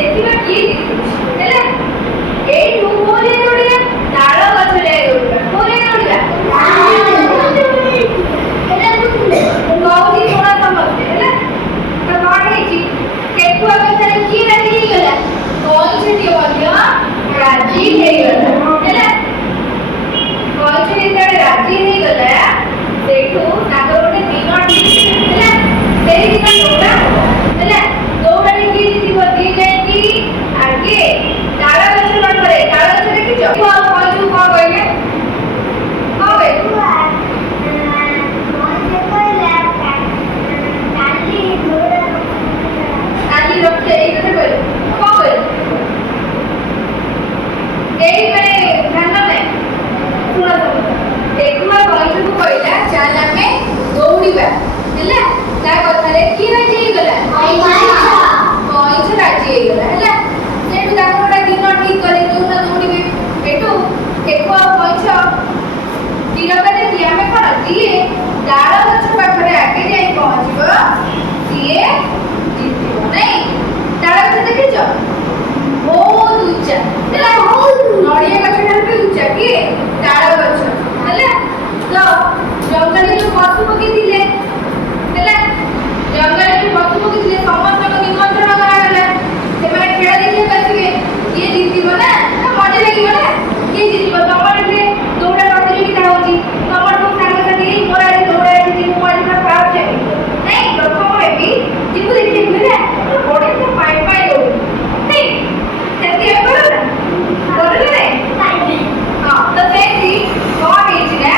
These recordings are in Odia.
ଦେଖିବା କିଏ ଜିତୁଛି ହେଲା। ଏଇଠୁ କୋଉରେ ଦୌଡ଼ିବା? ତାଳ ଗଛରେ ଦୌଡ଼ିବା। କୋଉରେ ଦୌଡ଼ିବା? କହୁଛି ଶୁଣ ସମସ୍ତେ ହେଲା। ତ କଣ ହେଇଛି? ଠେକୁଆ କଥାରେ କିଏ ରାଜି ହେଇଗଲା? କଇଁଛଟି ମଧ୍ୟ ରାଜି ହେଇଗଲା ହେଲା। କଇଁଛ ଯେତେବେଳେ ରାଜି ହେଇଗଲା ସେଇଠୁ ତାଙ୍କର ଗୋଟେ ଦିନ ଠିକ ହେଲା। ସେଇ ଦିନ ଦୌଡ଼ା ହବ ହେଲା। ଦୌଡ଼ାରେ କିଏ ଜିତିବ? ଯିଏ ଯାଇକି ଆଗେ ତାଳ ଗଛ ପାଖରେ, ତାଳ ଗଛ ଦେଖିଛ? ଆଉ କଇଁଛକୁ କଣ କହିଲେ? କଣ କହିଲେ? କାଲି ରଖିଲେ ଏଇ କଥା କହିଲେ। କଣ କହିଲେ? ଏଇ ମାନେ ଧ୍ୟାନ ନାହିଁ। ଶୁଣ ଠେକୁଆ କଇଁଛକୁ କହିଲା ଚାଲ ଆମେ ଦୌଡ଼ିବା ହେଲା। ତା କଥାରେ କିଏ ରାଜି ହେଇଗଲା? କଇଁଛ ରାଜି ହେଇଗଲା ହେଲା। ସେଠୁ ତାଙ୍କର ଗୋଟେ ଦିନ ଠିକ କଲେ ଯୋଉଦିନ ଦୌଡ଼ିବେ। ଏଠୁ ଠେକୁଆ ଆଉ କଇଁଛ ସ୍ଥିର କଲେ କି ଆମେ କଣ ଯିଏ ତାଳ ଗଛ ପାଖରେ ଆଗେ ଯାଇ ପହଞ୍ଚିବ ସିଏ ଜିତିବ। ନାଇଁ ତାଳ ଗଛ ଦେଖିଛ? ବହୁତ ଉଚ୍ଚା ହେଲା। ନଡ଼ିଆ ଗଛ ଠାରୁ ବି ଉଚ୍ଚା କିଏ? ତାଳ ଗଛ ହେଲା। ତ ଜଙ୍ଗଲରେ ଯୋଉ ପଶୁ ପକ୍ଷୀ ଥିଲେ ହେଲା, ଜଙ୍ଗଲରେ ଯୋଉ ପଶୁ ପକ୍ଷୀ ଥିଲେ ସମସ୍ତଙ୍କୁ ନିମନ୍ତ୍ରଣ କରାଗଲା। ସେମାନେ ଖେଳ ଦେଖିବାକୁ ଆସିବେ। କିଏ ଜିତିବ ନା ମଜା ଲାଗିବ ନା। କିଏ ଜିତିବ? ତମର ଏଠି ଦୌଡ଼ା ପ୍ରତିଯୋଗିତା ହଉଛି। ତମର ସବୁ ସାଙ୍ଗସାଥି ମୋର ଆଜି ଦୌଡ଼ା ହେଇଛି, ମୁଁ ଆଜି ପୁରା ଫାଷ୍ଟ ହେବି। ନାଇଁ ପ୍ରଥମ ହେବି, ଯିବୁ ଦେଖିବାକୁ ହେଲା। ବଢ଼ିଆ ପୁରା ପାଇ ପାଇ ଦୌଡ଼ିବୁ। ନାଇଁ ସେମିତି ହେଇପାରିବ ନା? କରିବ ନାଇଁ? ହଁ ତ ସେମିତି କଣ ହେଇଛି ନା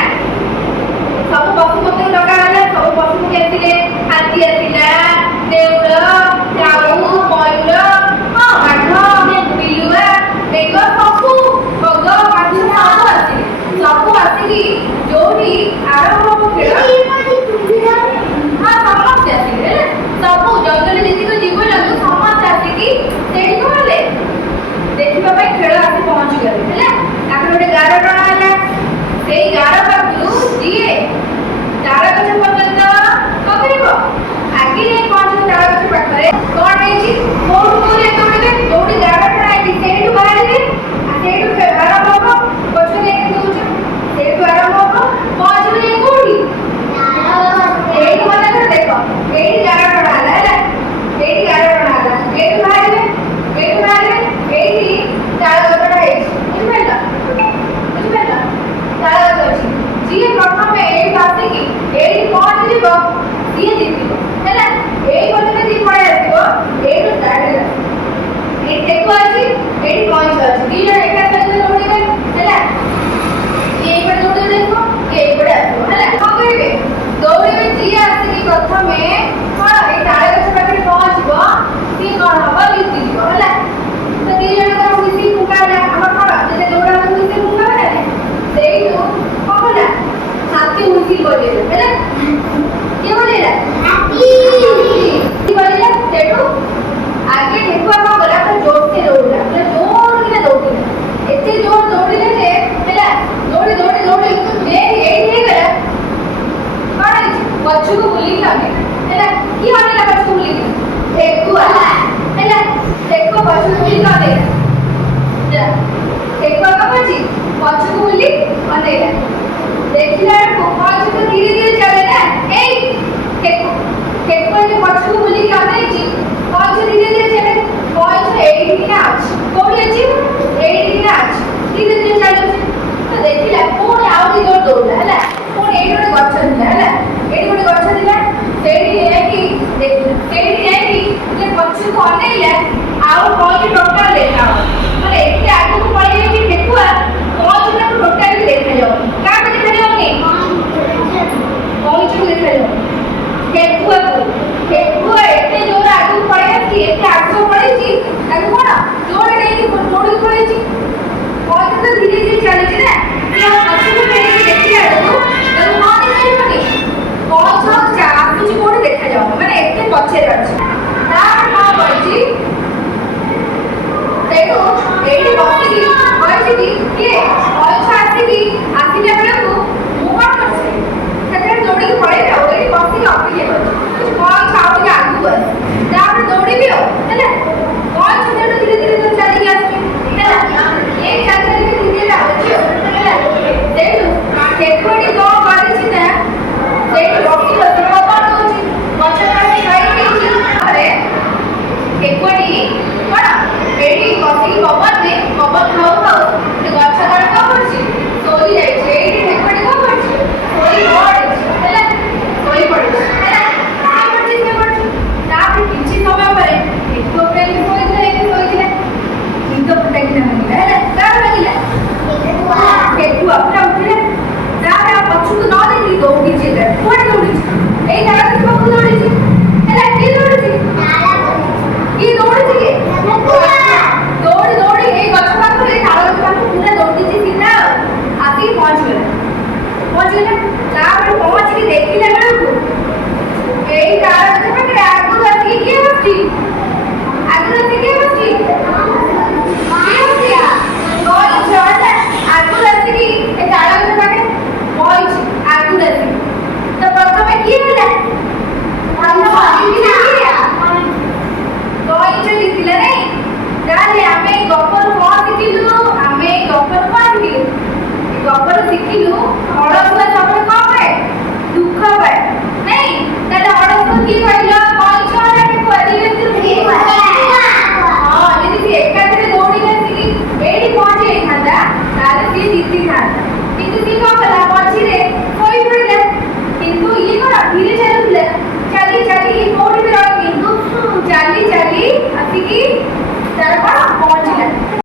ସବୁ ପଶୁ ପକ୍ଷୀଙ୍କୁ ଡକାଗଲା। ସବୁ ପଶୁ ପକ୍ଷୀ ଆସିଲେ। ହାତୀ ଆସିଲା, ନେଉଳ, କାଉ, ମୟୂର, ବାଘ, ବିଲୁଆ, ବେଙ୍ଗ ସବୁ ବଗ, ମାଛ ସବୁ ଆସିଲେ। ସବୁ ଆସିକି ଯୋଉଠି ଆରମ୍ଭ ହବ ଖେଳ ସମସ୍ତେ ଆସିଲେ ହେଲା। ସବୁ ଜଙ୍ଗଲରେ ଯେତିକି ଜୀବଜନ୍ତୁ ସମସ୍ତେ ଆସିକି ସେଇଠି କଣ ହେଲେ ଦେଖିବା ପାଇଁ ଖେଳ ଆସି ପହଞ୍ଚିଗଲେ ହେଲା। ତାପରେ ଗୋଟେ ଗାର ଟଣା ହେଲା। ସେଇ ଗାର ପାଖରୁ ଯିଏ ତାଳ ଗଛ ପର୍ଯ୍ୟନ୍ତ କଣ କରିବ? ଆଗେ ଯାଇ ପହଞ୍ଚିବ ତାଳ ଗଛ ପାଖରେ। କଣ ହେଇଛି? କୋଉଠୁ କୋଉଠି ଦୌଡ଼ିବେ? ଯୋଉଠି ଗାର ଟଣା ହେଇଛି ସେଇଠୁ ବାହାରିବେ। ସେଇଠୁ ଆରମ୍ଭ ହବ। ଗଛ ଯାଇକି ଦଉଛ ସେଇଠୁ ଆରମ୍ଭ ହବ। ପହଞ୍ଚିବ ଯାଇ କୋଉଠି? ଏଇଠୁ ମନେକର ଦେଖ ଏଇଠି ଗାର ଟଣା ହେଲା ହେଲା। ଏଇଠି ଗାର ଟଣା ହେଲା। ଏଇଠୁ ବାହାରିବେ। ଏଇଠୁ ବାହାରିବେ। ଏଇଠି ତାଳ ଗଛଟା ହେଇଛି। ବୁଝିପାରିଲ? ବୁଝିପାରିଲ? ତାଳ ଗଛ ଅଛି। ଯିଏ ପ୍ରଥମେ ଏଇଠୁ ଆସିକି ଏଇଠି ପହଞ୍ଚିଯିବ ସିଏ ଜିତିବ ହେଲା। ଏଇ ପର୍ଯ୍ୟନ୍ତ ଯିଏ ପଳେଇ ଆସିବ ଏଇଠୁ ଷ୍ଟାର୍ଟ ହେଲା। ଏଇଠି ଠେକୁଆ ଅଛି, ଏଇଠି କଇଁଛ ଅଛି। ଦି ଜଣ ଏକା ସାଙ୍ଗରେ ଦୌଡ଼ିବେ ହେଲା। କିଏ ଏଇପଟେ ଦୌଡ଼ି ଆସିବ, କିଏ ଏଇପଟେ ଆସିବ ହେଲା। କଣ କରିବେ? ଦୌଡ଼ିବେ। ଯିଏ ଆସିକି ପ୍ରଥମେ କଣ ଏଇ ତାଳ ଗଛ ପାଖରେ ପହଞ୍ଚିବ ସିଏ କଣ ହବ? ଜିତିଯିବ ହେଲା। ତ ଦି ଜଣଙ୍କର ମିଶି ଫୁଙ୍କା ହେଲା। ଆମର କଣ ଯେତେ ଦୌଡ଼ା ମିଶି ଫୁଙ୍କା ହେଲା ନା ସେଇଠୁ କଣ ହେଲା? ହାତୀ ହୁଇସିଲ ବଜେଇଲେ ହେଲା। କିଏ ବଜେଇଲା? ହାତୀ ବଜେଇଲା। ସେଠୁ ଆଗେ ଠେକୁଆ କଣ କଲା? ପୁରା ଜୋରସେ ଦୌଡ଼ିଲା। ପୁରା ଜୋର କିନା ଦୌଡ଼ିଲା। ଏତେ ଜୋର ଦୌଡ଼ିଲେ ଯେ ହେଲା ଦୌଡ଼ି ଦୌଡ଼ି ଦୌଡ଼ି ଏଇଠି ହେଇଗଲା। କଣ ହେଇଛି? ପଛକୁ ବୁଲିକି ଅନେଇଲା ହେଲା। କିଏ ଅନେଇଲା ପଛକୁ ବୁଲିକି? ଠେକୁଆ ହେଲା। ଠେକୁଆ ପଛକୁ ବୁଲିକି ଅନେଇଲା। ଠେକୁଆ କଣ କରିଛି? ପଛକୁ ବୁଲି ଅନେଇଲା। ଦେଖିଲା ବେଳକୁ କଇଁଛ ତ ଧୀରେ ଧୀରେ ଚାଲେ ନା। ଏଇ ଠେକୁଆ ଯେ ପଛକୁ ବୁଲିକି ଅନେଇଛି କଇଁଛ ଧୀରେ ଧୀରେ ଚାଲେ। କଇଁଛ ଏଇଠି କିନା ଅଛି। କୋଉଠି ଅଛି? ଏଇଠି କିନା ଅଛି। ଧୀରେ ଧୀରେ ଚାଲୁଛି। ତ ଦେଖିଲା ପୁଣି ଆହୁରି ଜୋର ଦୌଡ଼ିଲା ହେଲା। ପୁଣି ଏଇଠି ଗୋଟେ ଗଛ ଥିଲା ହେଲା। ଏଇଠି ଗୋଟେ ଗଛ ଥିଲା। ସେଇଠି ଯାଇକି ଦେଖିଲା। ସେଇଠି ଯାଇକି ଯେ ପଛକୁ ଅନେଇଲା ଆଉ କଇଁଛ ଟୋଟାଲ ଦେଖାଯାଉନି। ମାନେ ଏତେ ଆଗକୁ ପଳେଇ ଯାଇଛି ଠେକୁଆ କଇଁଛଟାକୁ ଟୋଟାଲି ଦେଖାଯାଉନି। କାହାକୁ ଦେଖାଯାଉନି? କଇଁଛକୁ ଦେଖାଯାଉନି। ଠେକୁଆ ଏତେ ଜୋର ଆଗକୁ ପଳେଇ ଆସିଛି। ଏତେ ଆଗକୁ ପଳେଇଛି ତାକୁ କଣ ଜୋର ନେଇକି ଦୌଡ଼ିକି ପଳେଇଛି। କଇଁଛ ତ ଧୀରେ ଧୀରେ ଚାଲିଛି ନା। ସେ ପଛକୁ ଫେରିକି ଦେଖିଲା ବେଳକୁ ତାକୁ କଣ ଦେଖାଯିବନି? କଇଁଛ ଆସୁଛି କୋଉଠି ଦେଖାଯାଉନି। ମାନେ ଏତେ ପଛରେ ଅଛି। ତାପରେ କଣ କରିଛି? ସେଇଠୁ ଏଇଠି ବସିକି କହିଛି କି କିଏ? କଇଁଛ ଆସିକି ଆସିଲା ବେଳକୁ ମୁଁ କଣ କରିଛି? ସେଥିରେ ଦୌଡ଼ିକି ପଳେଇବି ଆଉ। ଏଇଠି ବସିକି ଅପେକ୍ଷା କରିଛି। କଇଁଛ ଆଉ ଟିକେ ଆଗକୁ ଆସି ତାପରେ ଦୌଡ଼ିବି ଆଉ ହେଲା। କଇଁଛ ସେଠୁ ଦେଖିଲା ବେଳକୁ ଏଇ ଗାର ଗଛ ପାଖରେ ଆଗରୁ ଆସିକି କିଏ ବସିଛି? ଆଗରୁ ଆସିକି କିଏ ବସିଛି?